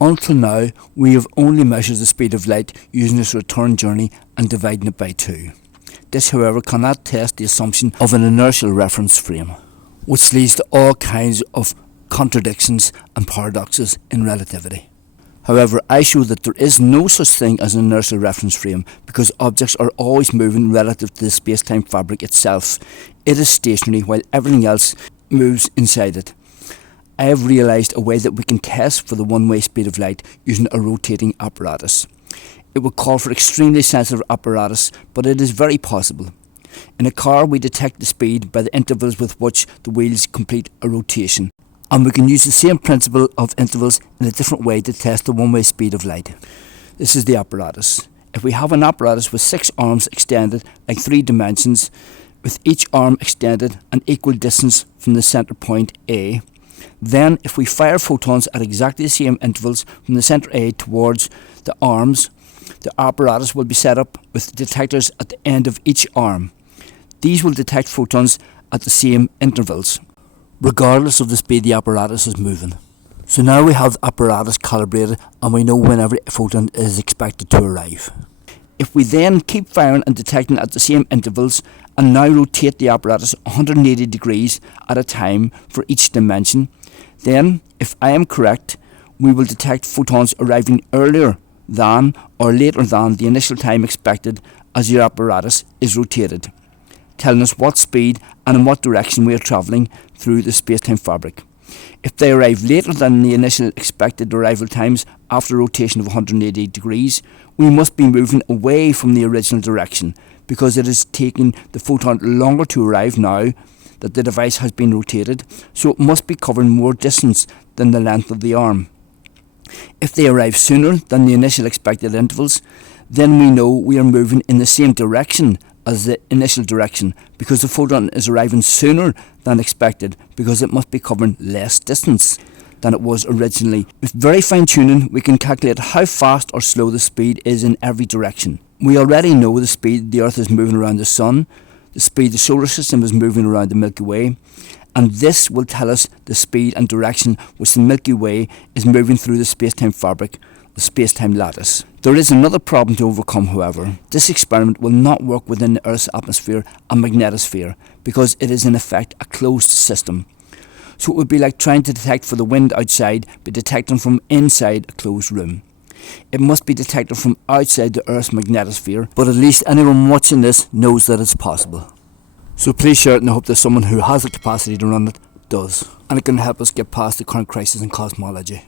Until now, we have only measured the speed of light using its return journey and dividing it by 2. This, however, cannot test the assumption of an inertial reference frame, which leads to all kinds of contradictions and paradoxes in relativity. However, I show that there is no such thing as an inertial reference frame because objects are always moving relative to the space-time fabric itself. It is stationary while everything else moves inside it. I have realised a way that we can test for the one-way speed of light using a rotating apparatus. It would call for extremely sensitive apparatus, but it is very possible. In a car, we detect the speed by the intervals with which the wheels complete a rotation, and we can use the same principle of intervals in a different way to test the one-way speed of light. This is the apparatus. If we have an apparatus with 6 arms extended like 3 dimensions, with each arm extended an equal distance from the centre point A, then if we fire photons at exactly the same intervals from the centre A towards the arms, the apparatus will be set up with detectors at the end of each arm. These will detect photons at the same intervals, regardless of the speed the apparatus is moving. So now we have the apparatus calibrated and we know when every photon is expected to arrive. If we then keep firing and detecting at the same intervals and now rotate the apparatus 180 degrees at a time for each dimension, then, if I am correct, we will detect photons arriving earlier than or later than the initial time expected as your apparatus is rotated, telling us what speed and in what direction we are travelling through the space-time fabric. If they arrive later than the initial expected arrival times after a rotation of 180 degrees, we must be moving away from the original direction because it is taking the photon longer to arrive now that the device has been rotated, so it must be covering more distance than the length of the arm. If they arrive sooner than the initial expected intervals, then we know we are moving in the same direction as the initial direction because the photon is arriving sooner than expected because it must be covering less distance than it was originally. With very fine tuning, we can calculate how fast or slow the speed is in every direction. We already know the speed the Earth is moving around the Sun, the speed the solar system is moving around the Milky Way, and this will tell us the speed and direction which the Milky Way is moving through the space-time fabric, the space-time lattice. There is another problem to overcome, however. This experiment will not work within the Earth's atmosphere and magnetosphere because it is in effect a closed system. So it would be like trying to detect for the wind outside but detecting from inside a closed room. It must be detected from outside the Earth's magnetosphere, but at least anyone watching this knows that it's possible. So please share it, and I hope that someone who has the capacity to run it does, and it can help us get past the current crisis in cosmology.